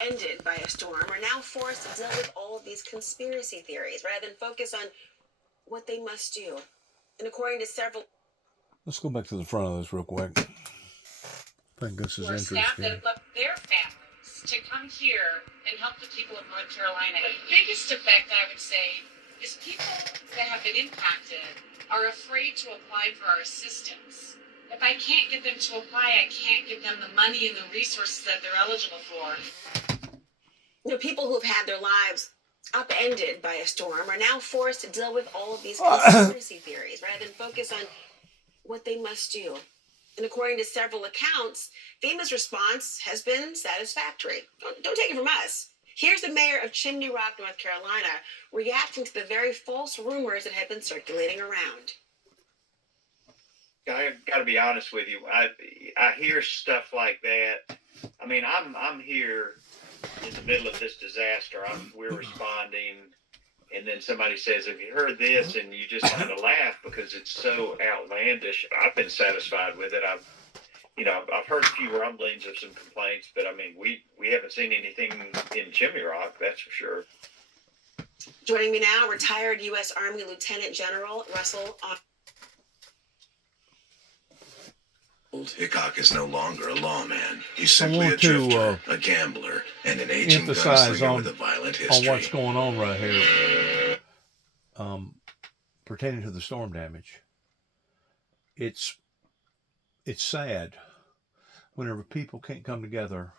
ended by a storm are now forced to deal with all of these conspiracy theories rather than focus on what they must do. And according to several... Let's go back to the front of this real quick. I think this is interesting. Staff that have left their families to come here and help the people of North Carolina. The biggest effect, I would say, is people that have been impacted are afraid to apply for our assistance. If I can't get them to apply, I can't give them the money and the resources that they're eligible for. People who've had their lives upended by a storm are now forced to deal with all of these conspiracy theories rather than focus on what they must do. And according to several accounts, FEMA's response has been satisfactory. Don't take it from us. Here's the mayor of Chimney Rock, North Carolina, reacting to the very false rumors that have been circulating around. I got to be honest with you. I hear stuff like that. I mean, I'm here in the middle of this disaster. We're responding, and then somebody says, "Have you heard this?" And you just kind of laugh because it's so outlandish. I've been satisfied with it. I've heard a few rumblings of some complaints, but I mean, we haven't seen anything in Chimney Rock, that's for sure. Joining me now, retired U.S. Army Lieutenant General Russell. Hickok is no longer a lawman. He's simply a drifter, a gambler, and an aging gunslinger with a violent history. On what's going on right here, pertaining to the storm damage. It's sad whenever people can't come together.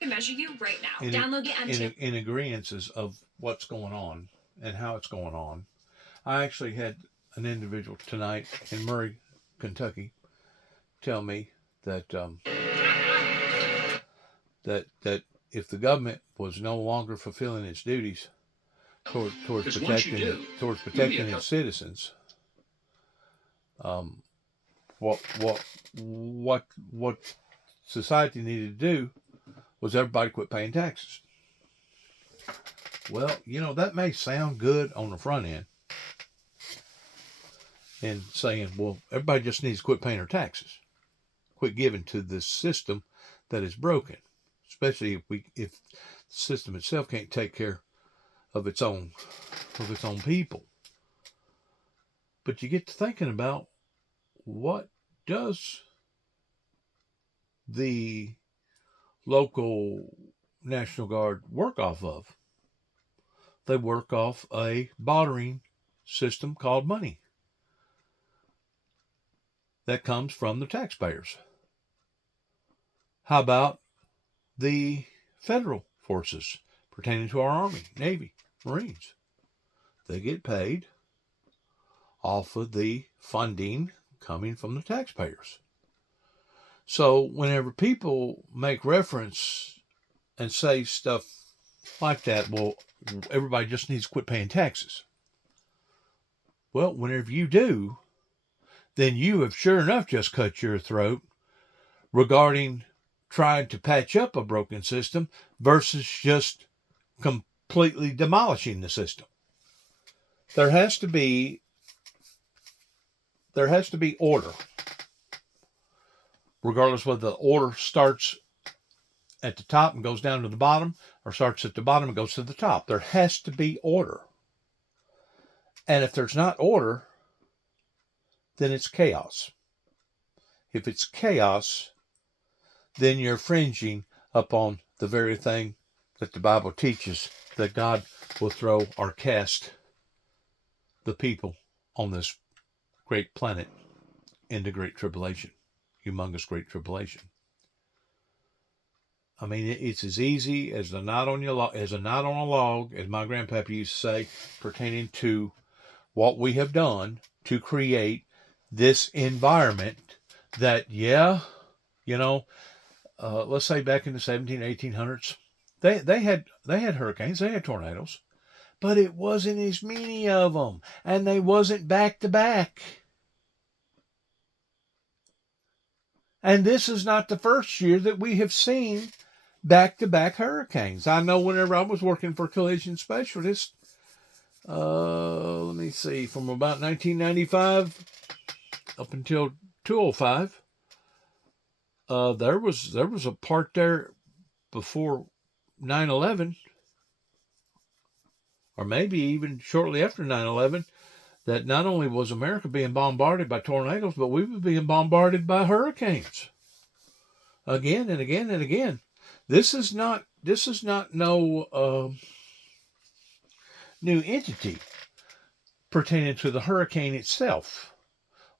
I can measure you right now. Download the M2. In agreeances of what's going on and how it's going on. I actually had an individual tonight in Murray, Kentucky, tell me that that if the government was no longer fulfilling its duties towards protecting its citizens, what society needed to do was everybody quit paying taxes. Well, that may sound good on the front end and saying, well, everybody just needs to quit paying their taxes. Quit giving to this system that is broken, especially if the system itself can't take care of its own people. But you get to thinking about, what does the local National Guard work off of? They work off a bartering system called money that comes from the taxpayers. How about the federal forces pertaining to our Army, Navy, Marines? They get paid off of the funding coming from the taxpayers. So whenever people make reference and say stuff like that, well, everybody just needs to quit paying taxes. Well, whenever you do, then you have sure enough just cut your throat regarding trying to patch up a broken system versus just completely demolishing the system. There has to be order. Regardless whether the order starts at the top and goes down to the bottom, or starts at the bottom and goes to the top. There has to be order. And if there's not order, then it's chaos. If it's chaos, then you're infringing upon the very thing that the Bible teaches, that God will throw or cast the people on this great planet into great tribulation, humongous great tribulation. I mean, it's as easy as a knot on a log, as my grandpappy used to say, pertaining to what we have done to create this environment that, let's say back in the 1800s, they had hurricanes, they had tornadoes, but it wasn't as many of them, and they wasn't back to back. And this is not the first year that we have seen back-to-back hurricanes. I know whenever I was working for Collision Specialists, let me see, from about 1995 up until 2005, there was a part there before 9/11, or maybe even shortly after 9/11, that not only was America being bombarded by tornadoes, but we were being bombarded by hurricanes again and again and again. This is not no new entity pertaining to the hurricane itself.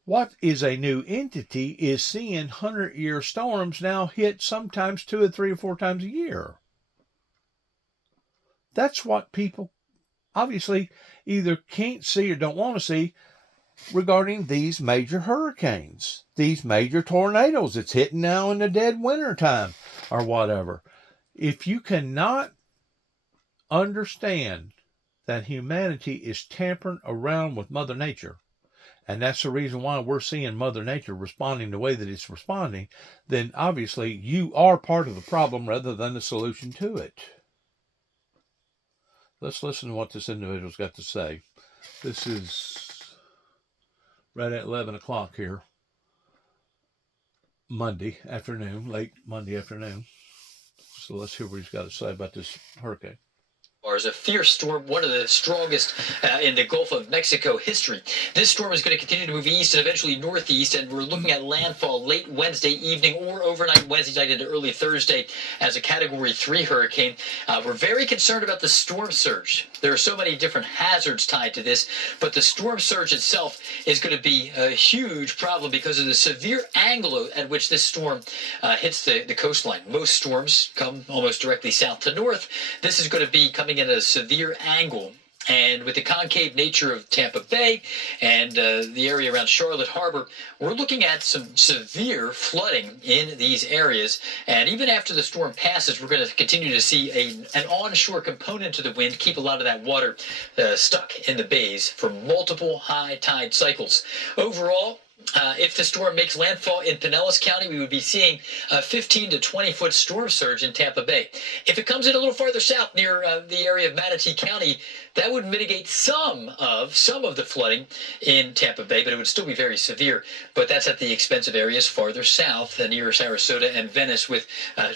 What is a new entity is seeing 100-year storms now hit sometimes 2 or 3 or 4 times a year. That's what people obviously either can't see or don't want to see regarding these major hurricanes, these major tornadoes that's hitting now in the dead winter time or whatever. If you cannot understand that humanity is tampering around with Mother Nature, and that's the reason why we're seeing Mother Nature responding the way that it's responding, then obviously you are part of the problem rather than the solution to it. Let's listen to what this individual's got to say. This is right at 11 o'clock here, Monday afternoon, late Monday afternoon. So let's hear what he's got to say about this hurricane. As a fierce storm, one of the strongest in the Gulf of Mexico history. This storm is going to continue to move east and eventually northeast, and we're looking at landfall late Wednesday evening or overnight Wednesday night into early Thursday as a Category 3 hurricane. We're very concerned about the storm surge. There are so many different hazards tied to this, but the storm surge itself is going to be a huge problem because of the severe angle at which this storm hits the coastline. Most storms come almost directly south to north. This is going to be coming at a severe angle. And with the concave nature of Tampa Bay and the area around Charlotte Harbor, we're looking at some severe flooding in these areas. And even after the storm passes, we're going to continue to see an onshore component to the wind, keep a lot of that water stuck in the bays for multiple high tide cycles. Overall, if the storm makes landfall in Pinellas County, we would be seeing a 15 to 20 foot storm surge in Tampa Bay. If it comes in a little farther south near the area of Manatee County, that would mitigate some of the flooding in Tampa Bay, but it would still be very severe. But that's at the expense of areas farther south near Sarasota and Venice with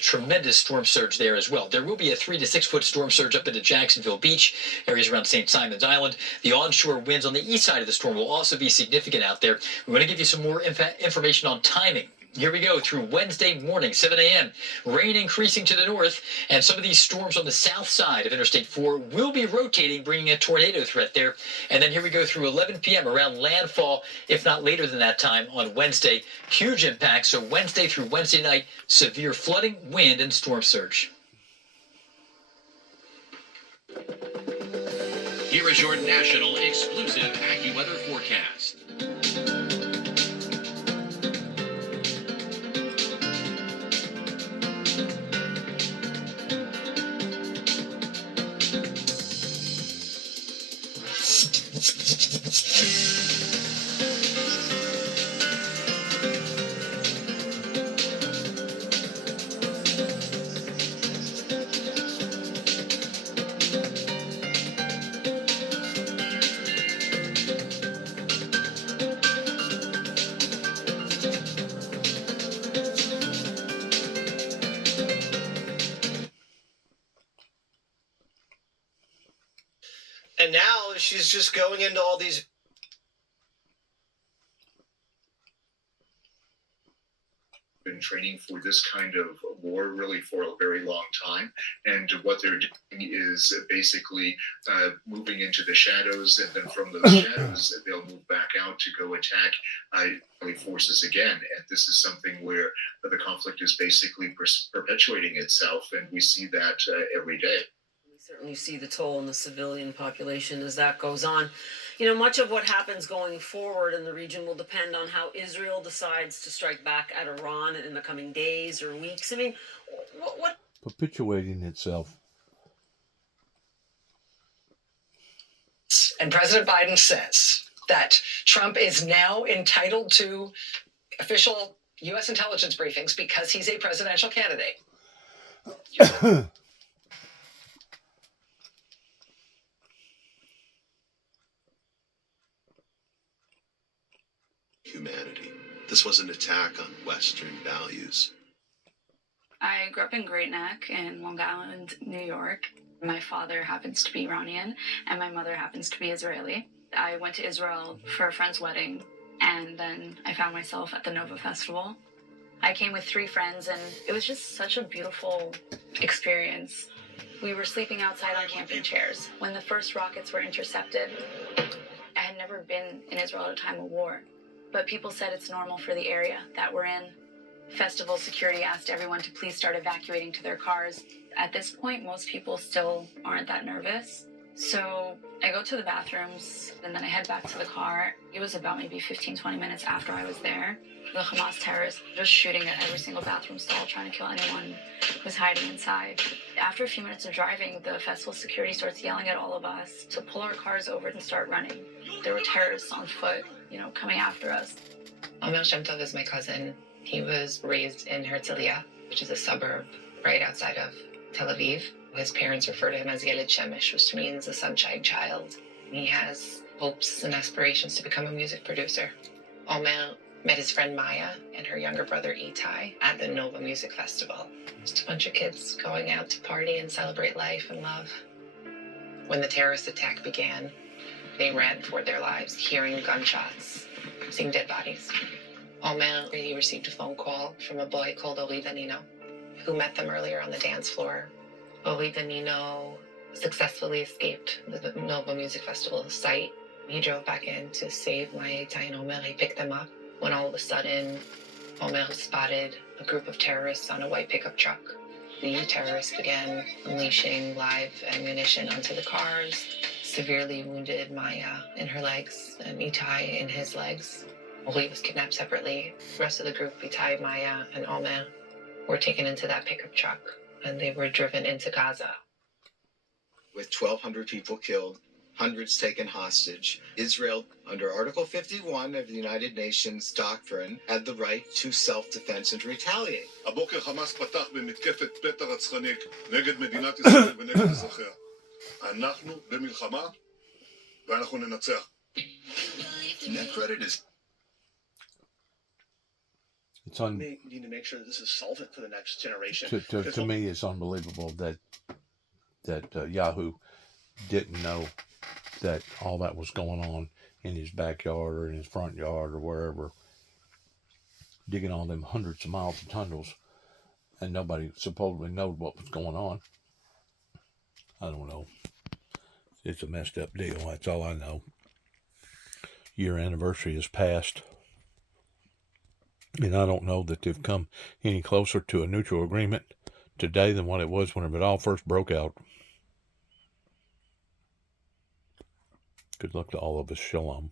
tremendous storm surge there as well. There will be a 3 to 6 foot storm surge up into Jacksonville Beach, areas around St. Simon's Island. The onshore winds on the east side of the storm will also be significant out there. We're going to give you some more information on timing. Here we go through Wednesday morning, 7 a.m. Rain increasing to the north, and some of these storms on the south side of Interstate 4 will be rotating, bringing a tornado threat there. And then here we go through 11 p.m. around landfall, if not later than that time on Wednesday. Huge impact. So Wednesday through Wednesday night, severe flooding, wind, and storm surge. Here is your national exclusive AccuWeather forecast. And now she's just going into all these. Been training for this kind of war really for a very long time, and what they're doing is basically moving into the shadows, and then from those shadows they'll move back out to go attack forces again. And this is something where the conflict is basically perpetuating itself, and we see that every day. Certainly see the toll on the civilian population as that goes on. You know, much of what happens going forward in the region will depend on how Israel decides to strike back at Iran in the coming days or weeks. I mean, what? Perpetuating itself. And President Biden says that Trump is now entitled to official U.S. intelligence briefings because he's a presidential candidate. Humanity. This was an attack on Western values. I grew up in Great Neck in Long Island, New York. My father happens to be Iranian, and my mother happens to be Israeli. I went to Israel for a friend's wedding, and then I found myself at the Nova Festival. I came with 3 friends, and it was just such a beautiful experience. We were sleeping outside on camping chairs when the first rockets were intercepted. I had never been in Israel at a time of war, but people said it's normal for the area that we're in. Festival security asked everyone to please start evacuating to their cars. At this point, most people still aren't that nervous. So I go to the bathrooms, and then I head back to the car. It was about maybe 15-20 minutes after I was there. The Hamas terrorists just shooting at every single bathroom stall, trying to kill anyone who's hiding inside. After a few minutes of driving, the festival security starts yelling at all of us to pull our cars over and start running. There were terrorists on foot, coming after us. Omer Shem Tov is my cousin. He was raised in Herzliya, which is a suburb right outside of Tel Aviv. His parents refer to him as Yeled Shemesh, which means the sunshine child. He has hopes and aspirations to become a music producer. Omer met his friend Maya and her younger brother Itai at the Nova Music Festival. Just a bunch of kids going out to party and celebrate life and love. When the terrorist attack began, they ran for their lives, hearing gunshots, seeing dead bodies. Omer, he received a phone call from a boy called Ori Danino, who met them earlier on the dance floor. Ori Danino successfully escaped the Nova Music Festival site. He drove back in to save Maya, Itai, and Omer. He picked them up when all of a sudden, Omer spotted a group of terrorists on a white pickup truck. The terrorists began unleashing live ammunition onto the cars, severely wounded Maya in her legs and Itai in his legs. Ori was kidnapped separately. The rest of the group, Itai, Maya, and Omer, were taken into that pickup truck, and they were driven into Gaza. With 1,200 people killed, hundreds taken hostage, Israel, under Article 51 of the United Nations Doctrine, had the right to self-defense and to retaliate. הבוקר חמאס פתח במתקפת פתע רצחנית נגד מדינת ישראל ונגד אזרחיה. אנחנו במלחמה, ואנחנו ננצח. Net credit is... We need to make sure that this is solvent for the next generation. To me, it's unbelievable that Yahoo didn't know that all that was going on in his backyard or in his front yard or wherever, digging all them hundreds of miles of tunnels, and nobody supposedly knew what was going on. I don't know. It's a messed up deal. That's all I know. Year anniversary has passed, and I don't know that they've come any closer to a neutral agreement today than what it was when it all first broke out. Good luck to all of us. Shalom.